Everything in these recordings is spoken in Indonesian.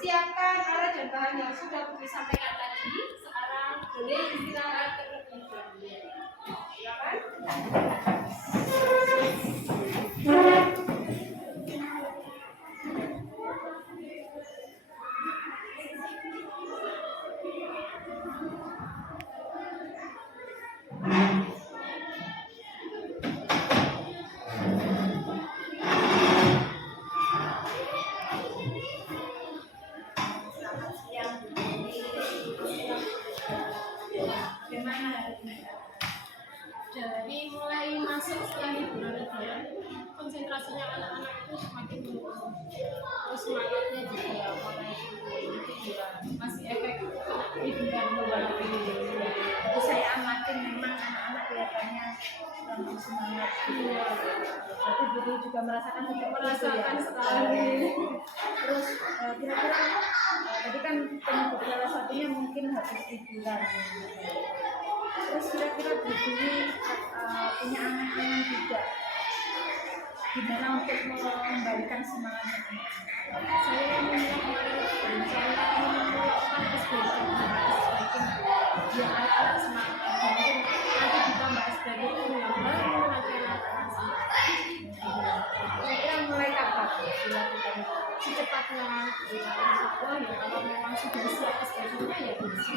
Siapkan alat dan bahan yang sudah disampaikan tadi. Sekarang boleh istirahat terlebih dahulu. Silakan. Dari mulai masuk setelah liburan lebaran, konsentrasinya anak-anak itu semakin menurun. Terus semangatnya juga mulai mungkin juga masih efek liburan lebaran ini. Jadi saya amatin memang anak-anak kelihatannya kurang bersemangat. Iya. Tapi Budi juga merasakan Merasakan ya. sekali. Terus kira-kira tadi kan penyebab salah satunya mungkin habis liburan. Terus kira-kira Budi punya angan-angan juga gimana untuk mengembalikan semangatnya? Saya berencana memulai SBK biar anak-anak semangat. Mungkin nanti ditambah SBK itu yang baru nanti anak-anak semangat. Kira-kira mulai kapan dilakukan? Secepatnya ya insya ya kalau memang sudah siap SBK ya bisa.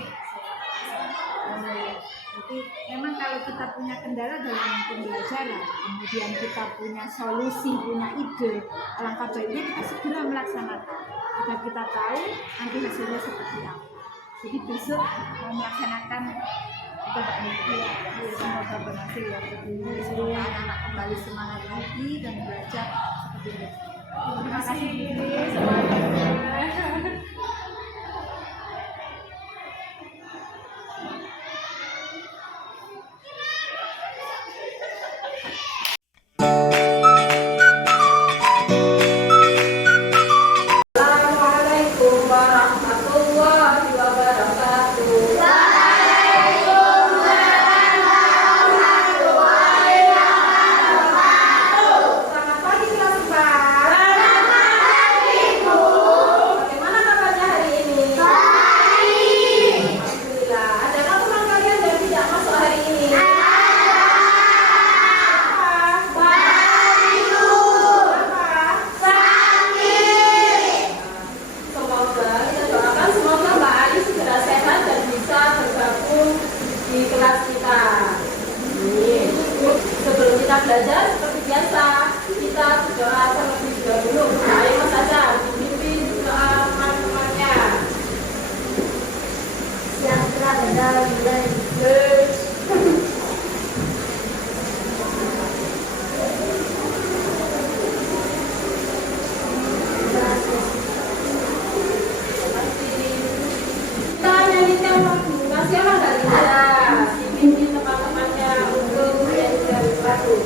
Jadi memang kalau kita punya kendala dalam pembelajaran, kemudian kita punya solusi, punya ide, alangkah baiknya kita segera melaksanakan agar kita tahu nanti hasilnya seperti apa. Jadi besok mau melaksanakan kita semoga berhasil ya. Semoga anak-anak kembali semangat lagi dan belajar seperti itu. Terima kasih. Semangat. Belajar seperti biasa, kita berdoa terlebih dahulu. Ayo Mas Azhar, dipimpin doa teman-temannya. Yang telah dan Kita nyanyikan lagu nasional dari kita. Dipimpin teman-temannya untuk menyanyikan lagu.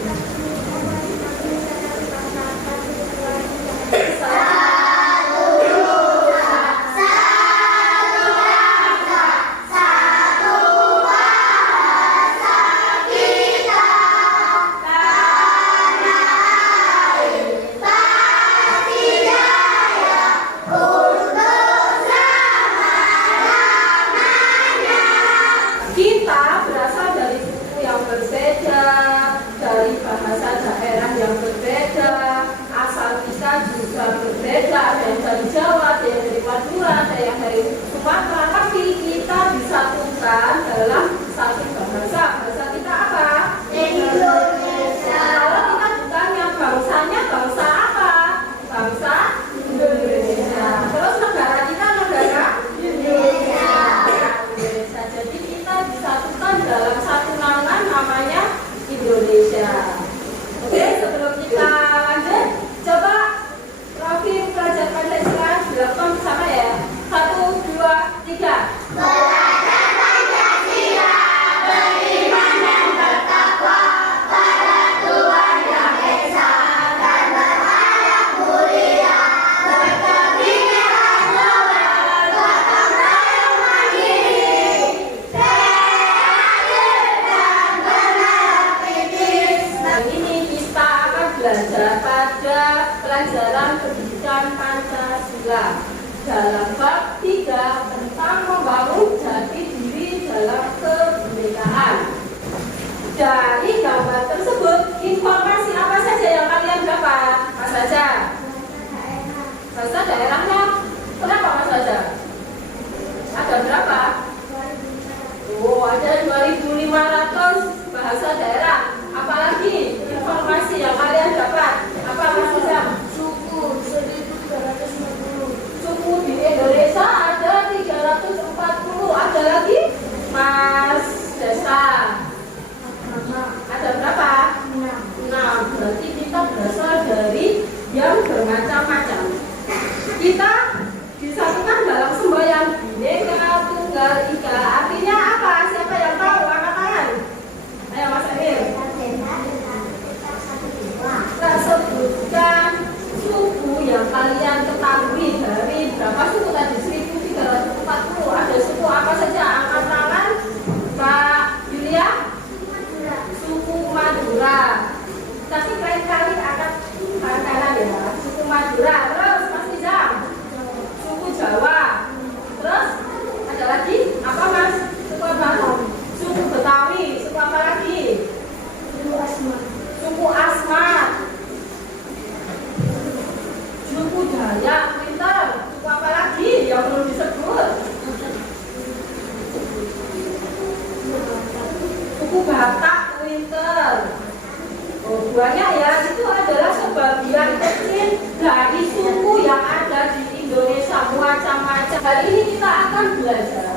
Kita berasal dari suku yang berbeda, dari bahasa daerah yang berbeda, asal kita juga berbeda. Ada yang dari Jawa, ada yang dari Madura, ada yang dari Sumatera. Tapi kita disatukan dalam satu bahasa. Bahasa kita apa? Indonesia. Kalau kita bukannya bangsanya bangsa apa? Bangsa Indonesia. Terus negara kita negara Indonesia. Jadi kita disatukan dalam satu naungan namanya Indonesia. Oke, sebelum kita lanjut, coba Raffi belajar Pancasila dilakukan bersama ya. 1, 2, 3. Belajar Pancasila, beriman dan bertakwa pada Tuhan Yang Esa dan berharap mulia, berkebinekaan global, gotong royong mandiri, kreatif dan berharap kritis. Nah, ini kita akan belajar pada pelajaran pendidikan Pancasila. dalam bab 3 tentang membangun jati diri dalam kebinekaan. Dari gambar tersebut, informasi apa saja yang kalian dapat? Mas Saja? Bahasa daerahnya kenapa Mas Saja? Ada berapa? Oh, ada 2.500 bahasa daerah. Apalagi informasi yang kalian dapat? Apa Mas Saja? Suku 1.350. Suku di Indonesia ada 340. Ada lagi Mas Desa? Ada berapa? 6. Berarti kita berasal dari yang bermacam-macam. Kita disatukan dalam semboyan Bhinneka Tunggal Ika. Artinya apa? Siapa yang tahu? Angkat tangan. Ayo Mas Emil. Kita sebutkan suku yang kalian ketahui. Dari berapa suku tadi? 1.340. Ada suku apa saja? Angkat tangan. Pak Yulia. Suku Madura. Tapi lain kali akan kanan ya. Suku Madura. Terus Mas Nizam. Suku Jawa. Terus ada lagi apa Mas? Suku apa? Suku Betawi. Suku apa lagi? Suku Asmat. Suku Dayak. Pintar. Suku apa lagi yang belum disebut? Suku Batak. Winter. Oh, banyak ya. Itu adalah sebagian kecil dari suku yang ada di Indonesia, macam-macam. Hari ini kita akan belajar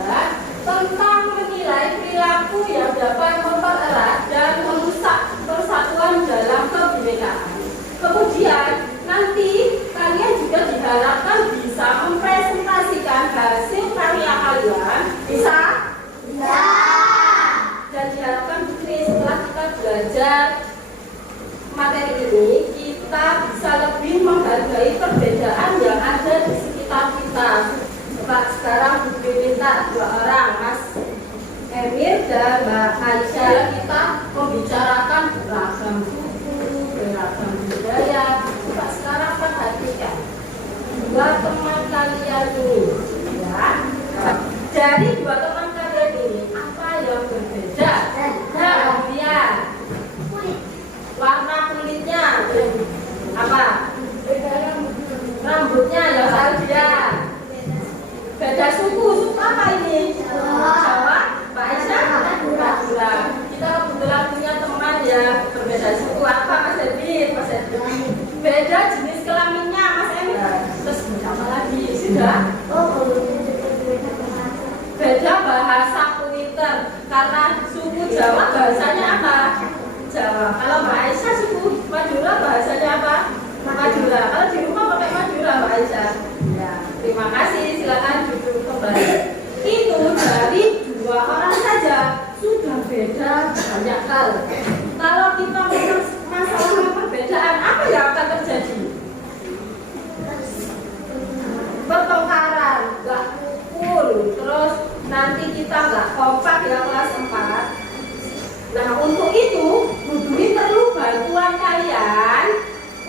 tentang menilai perilaku yang dapat mempererat dan merusak persatuan dalam kebinekaan. Kemudian nanti kalian juga diharapkan bisa mempresentasikan hasil karya kalian. Bisa? Bisa. Dan diharapkan setelah kita belajar materi ini, kita bisa lebih menghargai perbedaan yang ada di sekitar kita. Sekarang Bukti minta 2 orang, Mas Emir dan Mbak Aisyah. Kita membicarakan beragam suku, beragam budaya. Coba sekarang perhatikan 2 teman kalian ini, ya. Dari 2 teman kalian ini, apa yang berbeda? Nah, lihat warna kulitnya, apa? Rambutnya ya saja. Beda suku apa ini? Jawa, Mbak Aisyah, Madura. Kita kebetulan punya teman ya berbeda suku. Apa Mas Edwin? Mas Edwin. Beda jenis kelaminnya Mas Emil. Terus apa lagi? Sudah? Beda bahasa Twitter. Karena suku Jawa bahasanya apa? Jawa. Kalau Mbak Aisyah suku Madura bahasanya apa? Madura. Kalau di rumah pakai Madura Mbak Aisyah. Ya, terima kasih. Silakan duduk kembali. Itu dari 2 orang saja sudah beda banyak hal. Kalau kita masalah perbedaan, apa yang akan terjadi? Pertengkaran, nggak kumpul, terus nanti kita nggak kompak ya kelas 4. Nah, untuk itu Budwi perlu bantuan kalian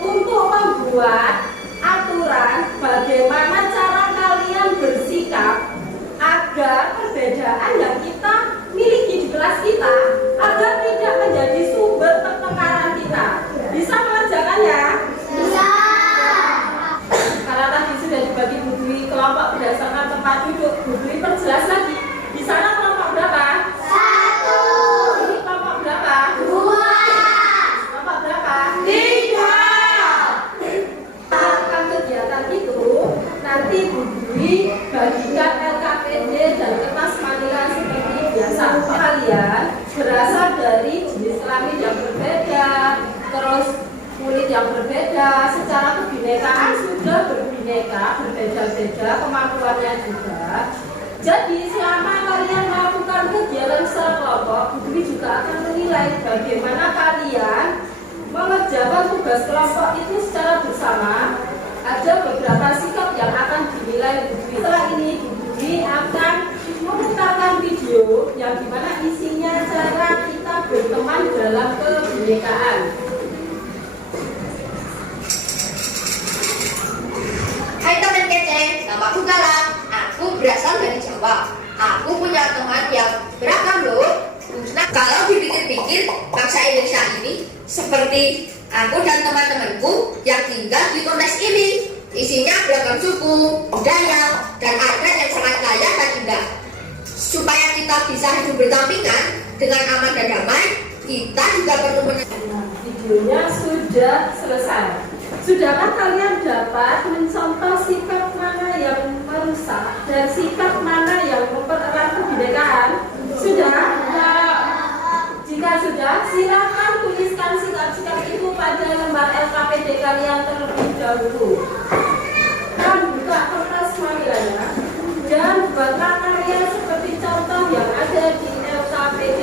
untuk membuat aturan bagaimana cara kalian bersikap agar perbedaan yang kita miliki di kelas kita agar tidak menjadi sumber pertengkaran kita. Bisa mengerjakannya? Bisa. Karena tadi sudah dibagi Budwi kelompok berdasarkan tempat duduk. Budwi perjelas lagi. Di sana kelompok berapa? 1. Ini kelompok berapa? 2. Kelompok berapa? 3. Melakukan kegiatan itu, nanti Budwi bagikan LKPD dan kertas manila seperti biasa. Kalian berasal dari jenis kelamin yang berbeda, terus kulit yang berbeda, secara kebinekaan sudah berbineka, berbeda-beda kemampuannya juga. Jadi selama kalian melakukan kegiatan secara kelompok, Budwi juga akan menilai bagaimana kalian mengerjakan tugas kelompok itu secara bersama. Ada beberapa sikap yang akan dinilai Budwi. Setelah ini Budwi akan memutarkan video yang dimana isinya cara kita berteman dalam kebinekaan. Hai teman kece, nama aku Galuh. seperti aku dan teman-temanku yang tinggal di kompleks ini. Isinya beragam suku, budaya, dan adat yang sangat kaya dan indah. Supaya kita bisa hidup berdampingan dengan aman dan damai, kita juga perlu Videonya sudah selesai. Sudahkah kalian dapat mencontoh sikap mana yang merusak dan sikap mana yang mempererat kebinekaan? Sudah? Nah, jika sudah, silakan tuliskan sikap-sikap itu pada lembar LKPD kalian terlebih dahulu. Dan buka kertas panggilannya dan buatlah karya seperti contoh yang ada di LKPD.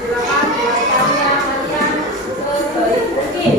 Silakan buat karya kalian sebaik mungkin.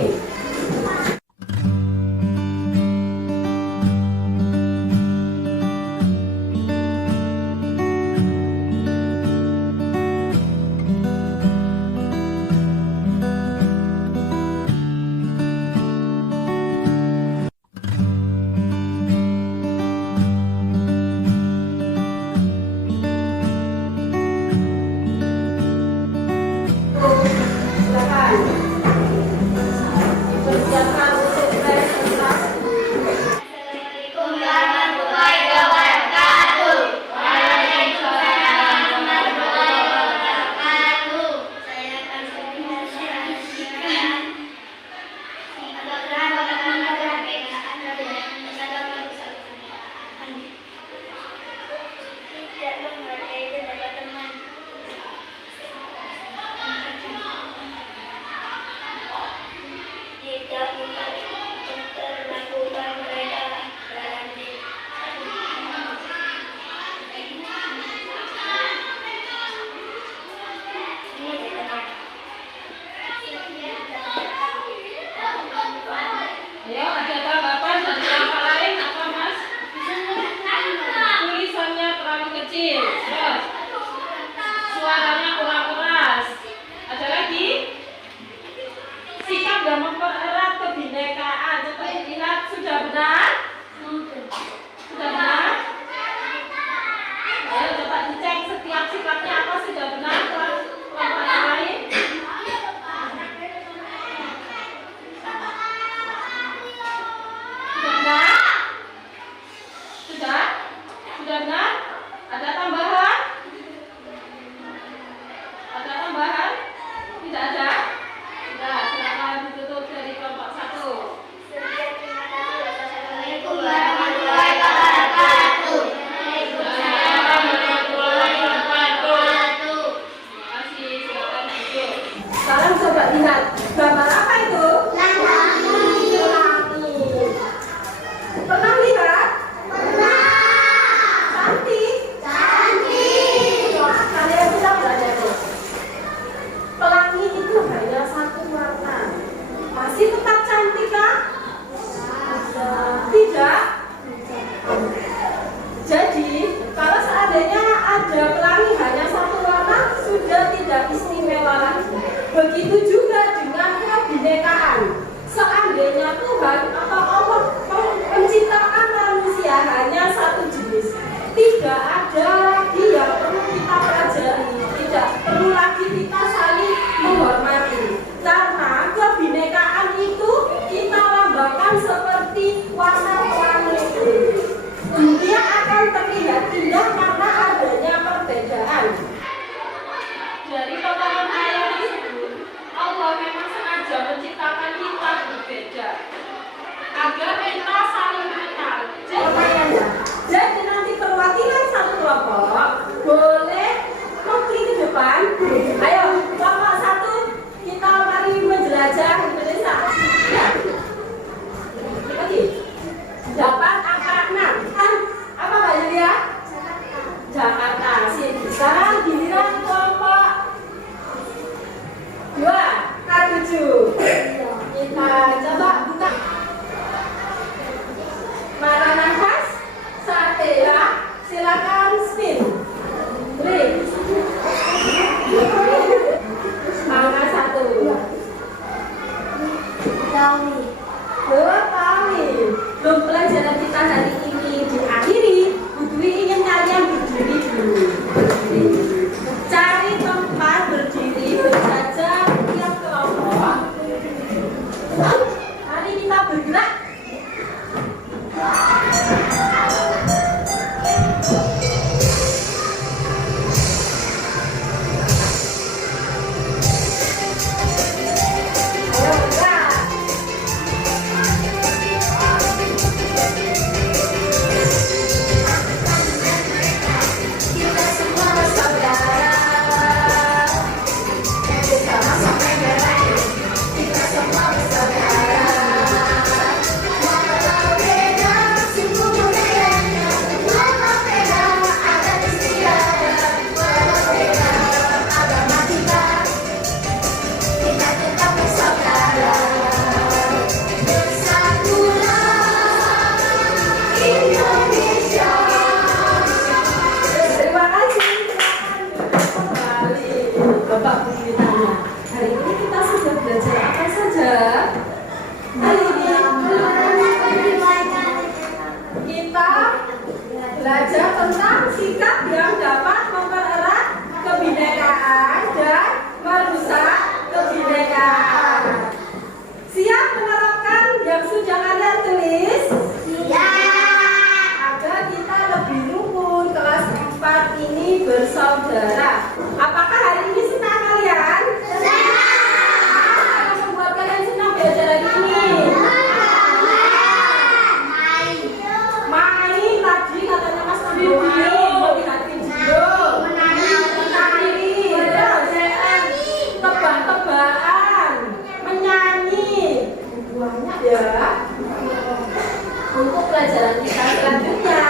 kita belajar tentang sikap yang dapat mempererat kebinekaan dan merusak kebinekaan. Siap menerapkan yang sudah kalian tulis? Agar kita lebih rukun kelas 4 ini bersaudara. Apakah hari ini senang kalian? Apa membuat kalian senang belajar hari ini? Main tadi katanya Mas Andi melihat video. Menari, tebak-tebakan, menyanyi. Banyak ya. Untuk pelajaran kita selanjutnya,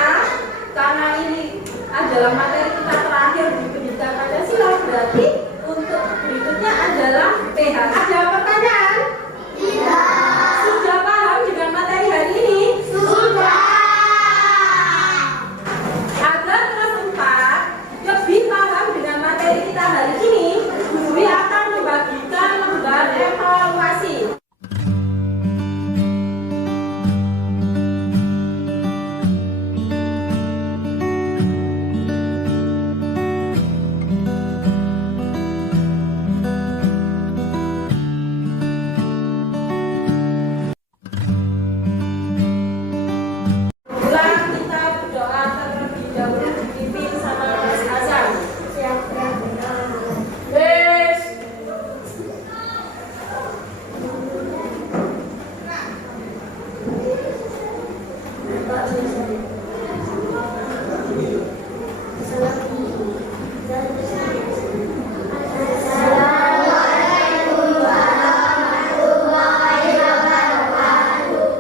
karena ini adalah materi kita terakhir di pendidikan Pancasila, berarti untuk berikutnya adalah PH. Ada pertanyaan? Sudah paham dengan materi hari ini? Agar kelas 4 lebih paham dengan materi kita hari ini, Dwi akan membagikan lembar evaluasi. Kita berdoa terlebih dahulu dipimpin sama Mas Hasan. Yes.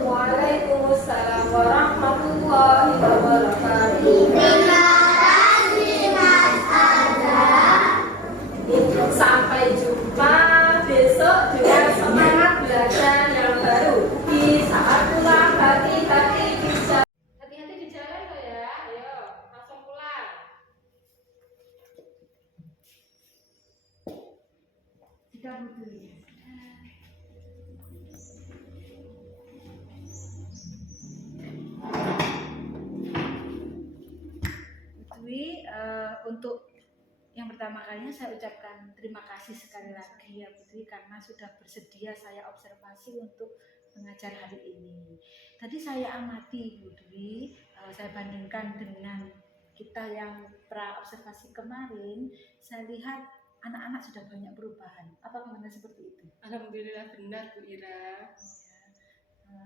Waalaikumsalam warahmatullahi wabarakatuh. Sampai jumpa besok dengan semangat belajar yang baru di saat pulang hati-hati di jalan. Hati-hati di jalan loh ya. Ayo langsung pulang. Sudah betul ya. Dwi, untuk yang pertama kalinya saya ucapkan terima kasih sekali lagi ya Bu Dwi, karena sudah bersedia saya observasi untuk mengajar hari ini. Tadi saya amati Bu Dwi, saya bandingkan dengan kita yang pra observasi kemarin, saya lihat anak-anak sudah banyak perubahan. Apakah benar seperti itu? Alhamdulillah benar Bu Ira.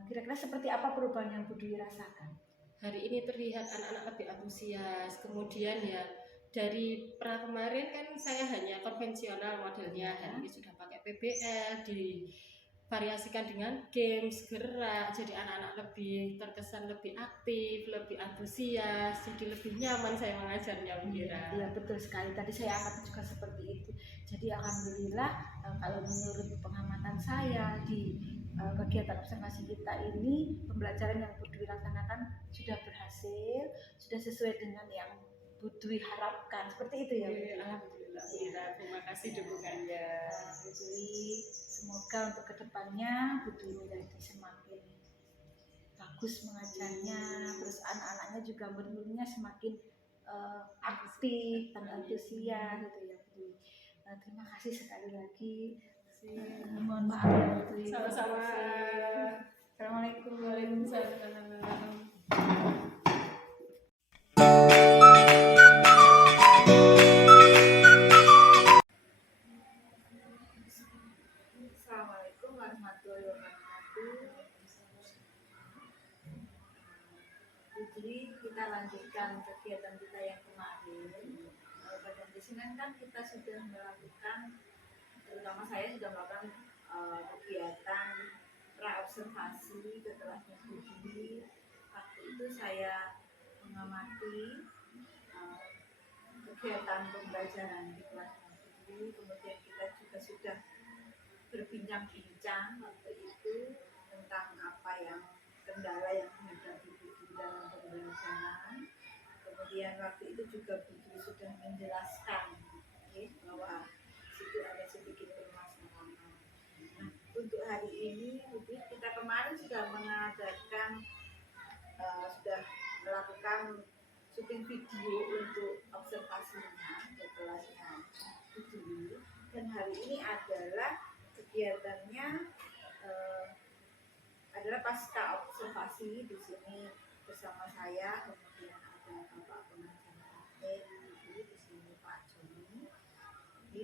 Kira-kira seperti apa perubahan yang Bu Dwi rasakan? Hari ini terlihat anak-anak lebih antusias. Kemudian ya dari pra kemarin kan saya hanya konvensional modelnya. Hari ini sudah pakai PBL, divariasikan dengan games, gerak. Jadi anak-anak lebih terkesan lebih aktif, lebih antusias. Jadi lebih nyaman saya mengajarnya Bu Ira. Iya betul sekali. Tadi saya amati juga seperti itu. Jadi alhamdulillah kalau menurut pengamatan saya di kegiatan observasi kita ini, pembelajaran yang Bu Dwi laksanakan sudah berhasil, sudah sesuai dengan yang Bu Dwi harapkan. Seperti itu ya Bu Dwi? Alhamdulillah Bu Ira. Terima kasih dukungannya. Bu Dwi, semoga untuk kedepannya Bu Dwi menjadi semakin bagus mengajarnya, terus anak-anaknya juga murid-muridnya semakin aktif dan antusias gitu ya Bu Dwi. Terima kasih sekali lagi. Mohon maaf ya Bu Dwi. Sama-sama. Assalamualaikum. Waalaikumsalam. Assalamualaikum warahmatullahi wabarakatuh. Jadi kita lanjutkan kegiatan kita yang kemarin. Pada Senin kan kita sudah melakukan, terutama saya sudah melakukan kegiatan pra-observasi ke kelasnya Bu Dwi. Waktu itu saya mengamati kegiatan pembelajaran di kelasnya Bu Dwi. Kemudian kita juga sudah berbincang-bincang waktu itu tentang apa yang kendala yang menghadapi Bu Dwi dalam pembelajaran. Kemudian waktu itu juga Bu Dwi sudah menjelaskan bahwa situ ada sedikit permasalahan. Nah, untuk hari ini Bu Dwi, kita kemarin sudah mengadakan sudah melakukan syuting video untuk observasinya ke kelasnya Budwi. Dan hari ini adalah kegiatannya adalah pasca observasi di sini bersama saya, kemudian ada Bapak pengajar di sini Pak Joni. Jadi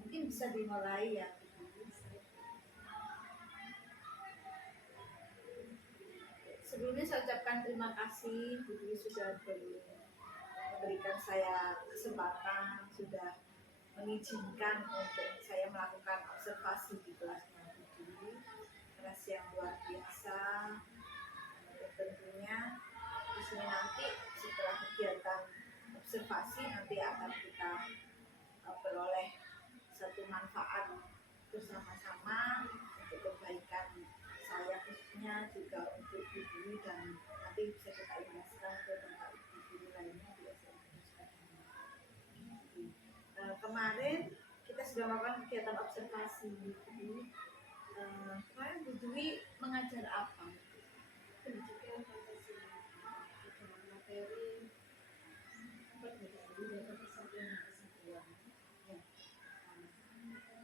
mungkin bisa dimulai ya. Sebelumnya saya ucapkan terima kasih Budwi sudah memberikan saya kesempatan, sudah mengizinkan untuk saya melakukan observasi di kelasnya Budwi. Kelas yang luar biasa. Dan tentunya di sini nanti setelah kegiatan observasi nanti akan kita peroleh satu manfaat bersama-sama untuk kebaikan saya khususnya juga untuk Budwi, dan nanti bisa kita imbaskan ke tempat Budwi lainnya juga bisa diimbaskan. Kemarin kita sudah melakukan kegiatan observasi Budwi. Kemarin Budwi mengajar apa? Pendidikan Pancasila dengan materi perbedaan dan persatuan.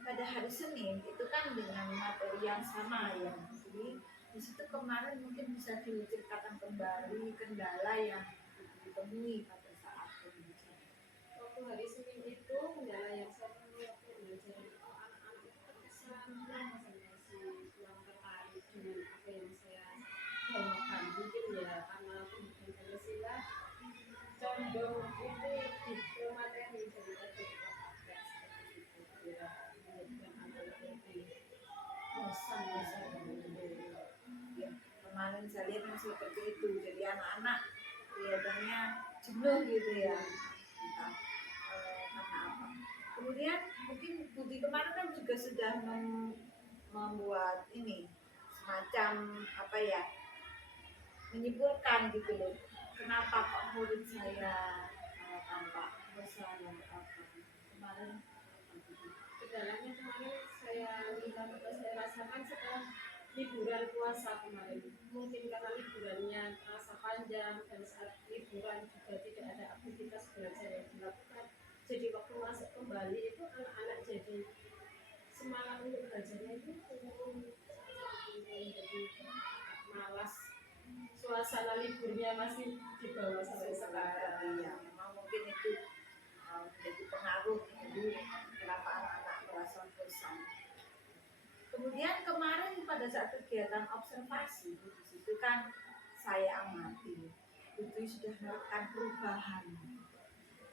Pada hari Senin itu kan dengan materi yang sama ya. Jadi di situ kemarin mungkin bisa diceritakan kembali kendala yang ditemui pada saat pembelajaran. Waktu hari Senin itu kendala yang saya temui waktu belajar itu anak-anak itu terkesan masing-masing kurang tertarik dengan apa yang saya bawakan. Mungkin ya karena pendidikan Pancasila condong itu di materi daripada kita praktek seperti itu. Ya, menjadikan anak-anak lebih bosan Ya, kemarin saya lihat yang seperti itu. Jadi anak-anak kelihatannya jenuh gitu ya. Entah karena apa. Kemudian mungkin Budwi kemarin kan juga sudah membuat ini semacam apa ya, menyimpulkan gitu loh. Kenapa kok murid saya tampak bosan dan apa kemarin. Kendalanya kemarin saya lihat atau saya rasakan setelah liburan puasa kemarin, mungkin karena liburannya terasa panjang dan saat liburan juga tidak ada aktivitas belajar yang dilakukan, jadi waktu masuk kembali itu anak-anak jadi semangat untuk belajarnya itu turun, jadi malas, suasana liburnya masih di bawah sampai sekarang. Ya, memang mungkin itu menjadi pengaruh jadi kenapa anak-anak merasa bosan. Kemudian kemarin pada saat kegiatan observasi di situ kan saya amati Budwi sudah melakukan perubahan.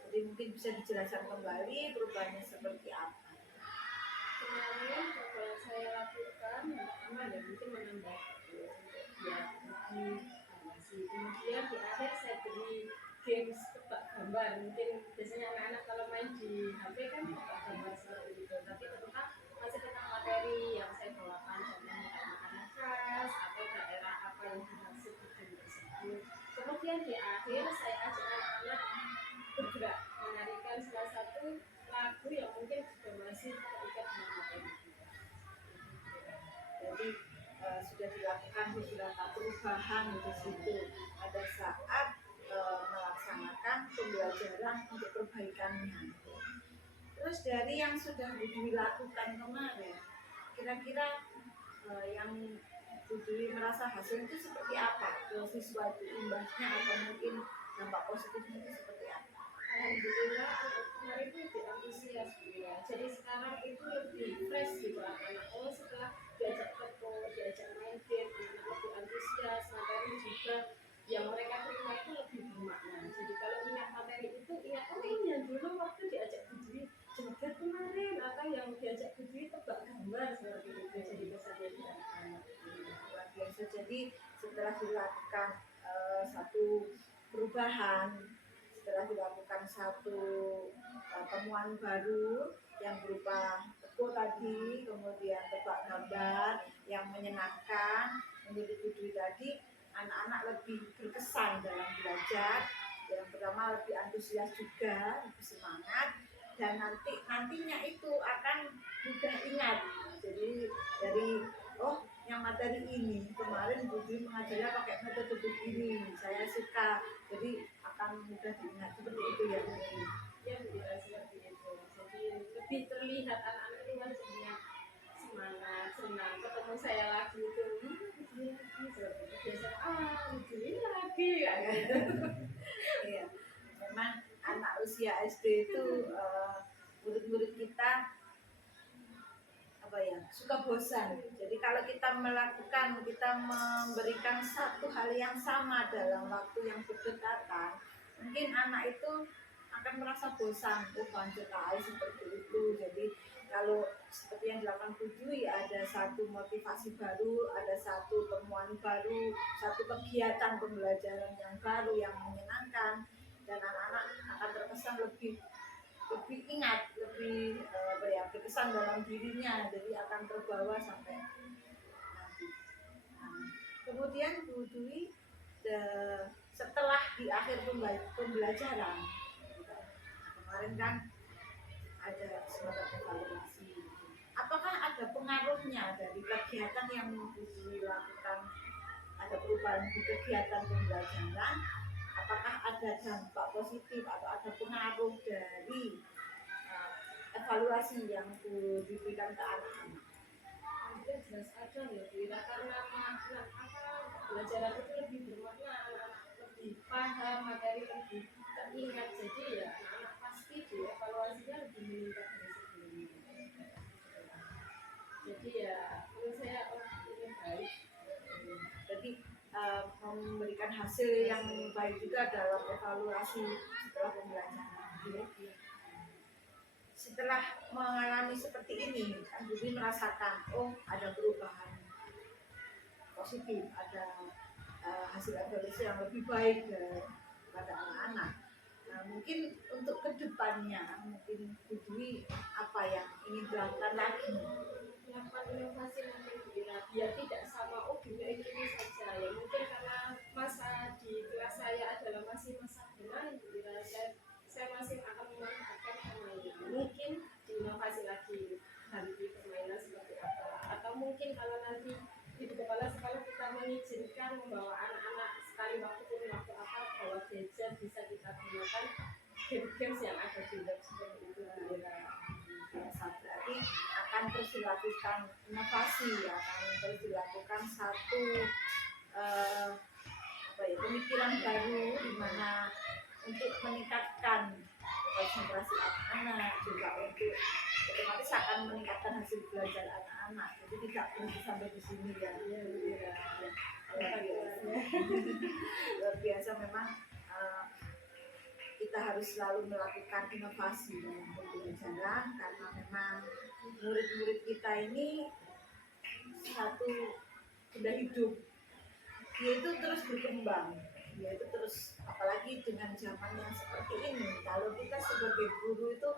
Jadi mungkin bisa dijelaskan kembali perubahannya seperti apa. Kemarin apa yang saya lakukan yang pertama ya mungkin menambah ya lebih awasi. Kemudian di akhir saya beri games tebak gambar. Mungkin biasanya anak-anak kalau main di HP kan tebak gambar seperti itu, tapi tetap masih tentang materi yang saya bawakan, contohnya makanan khas atau daerah apa yang dimaksud di game tersebut. Kemudian di akhir saya ajak anak-anak bergerak menarikan salah satu lagu yang mungkin juga masih terikat dengan materi kita. Jadi sudah dilakukan beberapa perubahan di situ pada saat melaksanakan pembelajaran untuk perbaikannya. Terus dari yang sudah Budwi lakukan kemarin, kira-kira yang Budwi merasa hasil itu seperti apa? Ke siswa itu imbasnya atau mungkin dampak positifnya itu seperti apa? Alhamdulillah anak kemarin itu lebih antusias ya. Jadi sekarang itu lebih fresh gitu anak-anak. Oh setelah diajak ketemu, diajak main game, anak lebih antusias. Materi juga yang mereka terima itu lebih bermakna. Jadi kalau ingat materi itu ingat oh ini yang dulu waktu diajak Budwi joget kemarin atau yang diajak Budwi tebak gambar seperti itu. Jadi bisa jadi anak-anak. Luar biasa. Jadi setelah dilakukan satu perubahan, setelah dilakukan satu temuan baru yang berupa teko tadi, kemudian tebak gambar yang menyenangkan menjadi Budwi tadi, anak-anak lebih berkesan dalam belajar. Yang pertama lebih antusias juga, lebih semangat, dan nantinya itu akan mudah ingat. Jadi dari yang materi ini. Kemarin Bu Dwi mengajarnya pakai metode begini, saya suka, jadi akan mudah diingat seperti itu ya Bu Dwi. Ya benar seperti itu. Jadi lebih terlihat anak-anak itu kan punya semangat, senang. Ketemu saya lagi itu, biasa lucu lagi ya. Iya, memang anak usia SD itu murid-murid kita apa ya, suka bosan. Jadi kalau kita memberikan satu hal yang sama dalam waktu yang berdekatan, mungkin anak itu akan merasa bosan. Oh, banyak kali seperti itu. Jadi kalau seperti yang dilakukan Bu Dwi, ada satu motivasi baru, ada satu temuan baru, satu kegiatan pembelajaran yang baru yang menyenangkan, dan anak-anak akan terkesan lebih ingat, lebih berkesan dalam dirinya, jadi akan terbawa sampai nanti. Kemudian Bu Dwi setelah di akhir pembelajaran kemarin kan ada semacam evaluasi. Apakah ada pengaruhnya dari kegiatan yang Bu Dwi lakukan, ada perubahan di kegiatan pembelajaran? Apakah ada dampak positif atau ada pengaruh dari evaluasi yang diberikan ke anak-anak? Ada, jelas ada ya Bu Ira, karena pelajaran itu lebih bermakna, lebih paham materi, lebih teringat. Jadi ya anak pasti dievaluasinya lebih meningkat dari sebelumnya. Jadi ya menurut saya ini baik. Jadi memberikan hasil yang baik juga dalam evaluasi setelah pembelajaran. Setelah mengalami seperti ini, kan Budi merasakan, oh ada perubahan positif, ada hasil evaluasi yang lebih baik pada anak-anak. Nah, mungkin untuk kedepannya, mungkin Budi apa yang ingin dilakukan lagi? Melakukan inovasi mungkin biar tidak sama gini saja ya, mungkin karena masa di kelas saya adalah masih masa bermain, saya masih akan memanfaatkan permainan. Mungkin diinovasi lagi ganti permainan seperti apa, atau mungkin kalau nanti di kepala sekolah kita mengizinkan membawa anak-anak sekali waktu pun waktu apa bawa gadget, bisa kita gunakan game-games yang ada di web seperti itu. Berarti akan terus dilakukan inovasi, akan terus dilakukan satu pemikiran baru di mana untuk meningkatkan konsentrasi anak-anak, juga untuk otomatis akan meningkatkan hasil belajar anak-anak. Jadi tidak berhenti sampai di sini ya. Luar biasa memang. Kita harus selalu melakukan inovasi dalam pembelajaran, karena memang murid-murid kita ini satu benda hidup, dia itu terus berkembang, dia itu terus, apalagi dengan zaman yang seperti ini. Kalau kita sebagai guru itu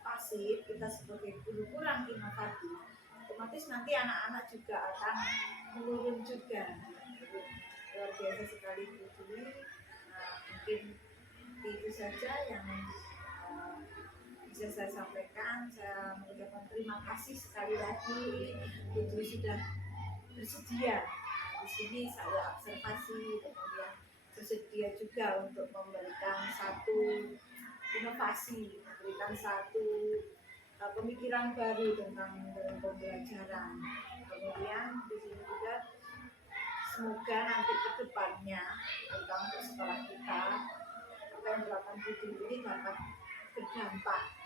pasif, kita sebagai guru kurang inovatif, otomatis nanti anak-anak juga akan menurun juga. Luar biasa sekali Bu Dwi. Mungkin itu saja yang bisa saya sampaikan. Saya mengucapkan terima kasih sekali lagi Bu Dwi sudah bersedia di sini saya observasi, kemudian bersedia juga untuk memberikan satu inovasi, memberikan satu pemikiran baru tentang pembelajaran. Kemudian di sini juga semoga nanti ke depannya terutama untuk sekolah kita, apa yang dilakukan Bu Dwi ini dapat berdampak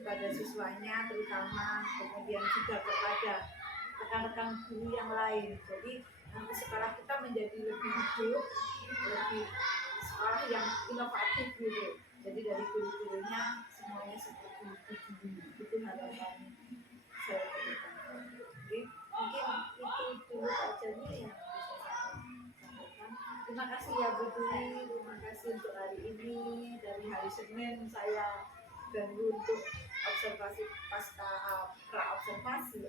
kepada siswanya terutama, kemudian juga kepada rekan-rekan guru yang lain. Jadi nanti sekolah kita menjadi lebih hidup, lebih sekolah yang inovatif gitu. Jadi dari guru-gurunya semuanya seperti Bu Dwi. Itu harapan saya berikan. Jadi mungkin itu dulu aja nih yang bisa saya sampaikan. Terima kasih ya Bu Dwi, terima kasih untuk hari ini. Dari hari Senin saya ganggu untuk observasi pasca observasi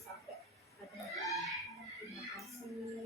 sampai hari ini. Terima kasih.